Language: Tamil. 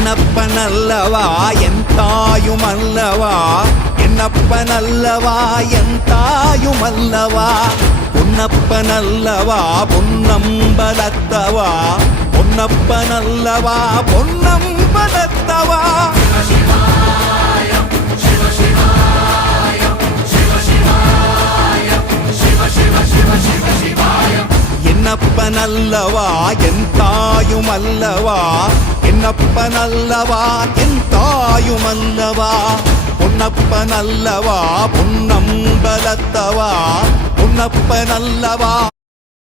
என்னப்பனல்லவா என் தாயுமல்லவா, என்னப்பனல்லவா என் தாயுமல்லவா, பொன்னப்பனல்லவா பொன்னம்பலத்தவா, பொன்னப்பனல்லவா பொன்னம்பலத்தவா. என்னப்பனல்லவா என் தாயுமல்லவா, என்னப்பனல்லவா என் தாயுமல்லவா, பொன்னப்பனல்லவா பொன்னம்பலத்தவா, பொன்னப்பனல்லவா